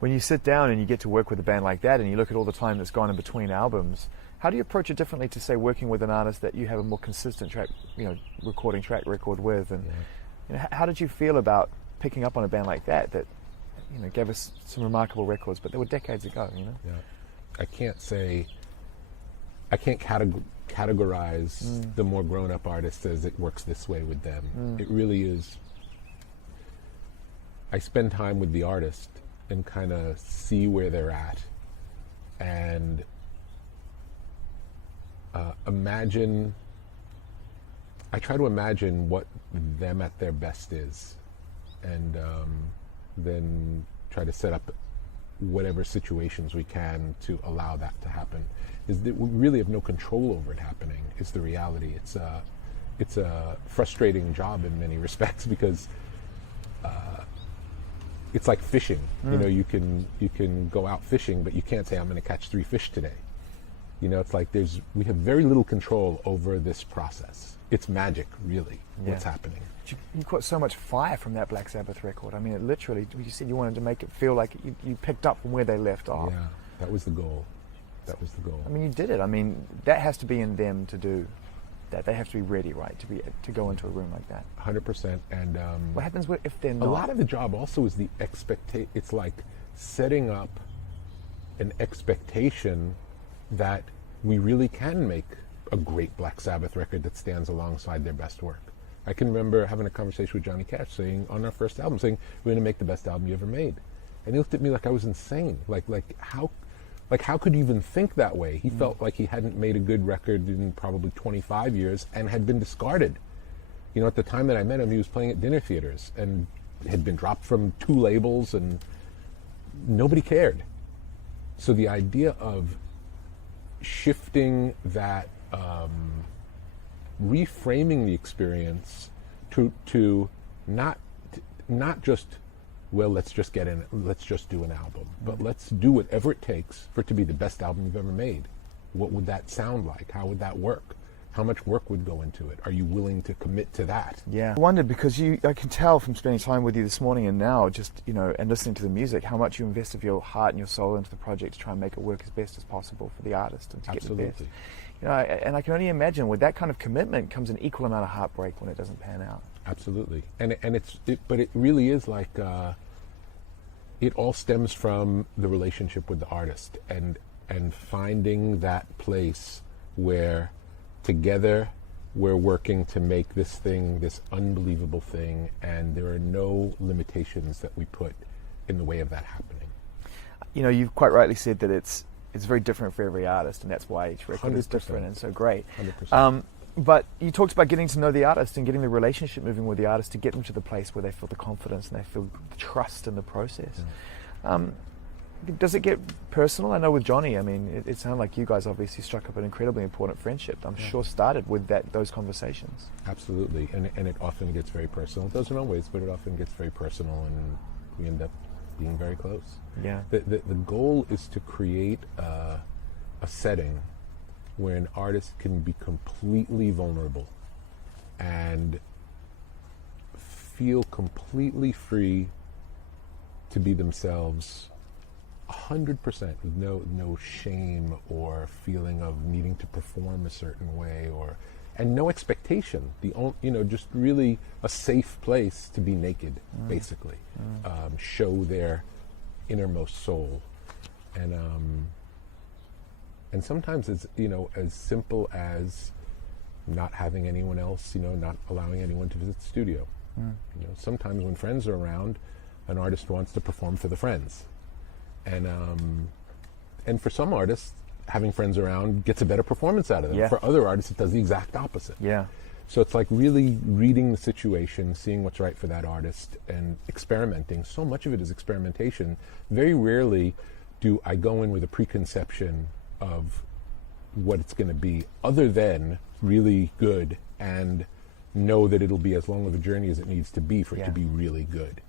When you sit down and you get to work with a band like that and you look at all the time that's gone in between albums, how do you approach it differently to, say, working with an artist that you have a more consistent recording track record with? And how did you feel about picking up on a band like that gave us some remarkable records, but they were decades ago, Yeah. I can't categorize the more grown-up artists as it works this way with them. It really is. I spend time with the artist and kind of see where they're at and I try to imagine what them at their best is, and then try to set up whatever situations we can to allow that to happen. Is that we really have no control over it happening, is the reality. It's a frustrating job in many respects because it's like fishing. You can go out fishing, but you can't say, I'm going to catch 3 fish today. It's like we have very little control over this process. It's magic, really, what's happening. You got so much fire from that Black Sabbath record. I mean, it literally, you said you wanted to make it feel like you picked up from where they left off. Yeah, that was the goal. That was the goal. I mean, you did it. I mean, that has to be in them to do that. They have to be ready, right, to go into a room like that. 100%. And what happens if they're not? A lot of the job also is the expectation. It's like setting up an expectation that we really can make a great Black Sabbath record that stands alongside their best work. I can remember having a conversation with Johnny Cash saying, on our first album, saying, we're going to make the best album you ever made. And he looked at me like I was insane. Like how could you even think that way? He felt like he hadn't made a good record in probably 25 years and had been discarded. At the time that I met him, he was playing at dinner theaters and had been dropped from 2 labels and nobody cared. So the idea of shifting that, reframing the experience to not just, well, let's just do an album, but let's do whatever it takes for it to be the best album you've ever made. What would that sound like? How would that work? How much work would go into it? Are you willing to commit to that? Yeah. I wondered, because I can tell from spending time with you this morning and now, just, and listening to the music, how much you invested your heart and your soul into the project to try and make it work as best as possible for the artist and to get the best. And I can only imagine with that kind of commitment comes an equal amount of heartbreak when it doesn't pan out. Absolutely. But it really is like, it all stems from the relationship with the artist and finding that place where together we're working to make this unbelievable thing, and there are no limitations that we put in the way of that happening. You've quite rightly said that it's very different for every artist, and that's why each record 100%. is different and so great. 100%. But you talked about getting to know the artist and getting the relationship moving with the artist to get them to the place where they feel the confidence and they feel the trust in the process. Yeah. Does it get personal? I know with Johnny, I mean, it sounded like you guys obviously struck up an incredibly important friendship. I'm sure started with those conversations. Absolutely, and it often gets very personal. It doesn't always, but it often gets very personal, and we end up being very close. Yeah. The goal is to create a setting where an artist can be completely vulnerable and feel completely free to be themselves 100% with no shame or feeling of needing to perform a certain way and no expectation. Just really a safe place to be naked, basically. Show their innermost soul. And sometimes it's, as simple as not having anyone else, not allowing anyone to visit the studio. Sometimes when friends are around, an artist wants to perform for the friends. And for some artists, having friends around gets a better performance out of them. Yeah. For other artists, it does the exact opposite. Yeah. So it's like really reading the situation, seeing what's right for that artist, and experimenting. So much of it is experimentation. Very rarely do I go in with a preconception of what it's going to be, other than really good and know that it'll be as long of a journey as it needs to be for it to be really good.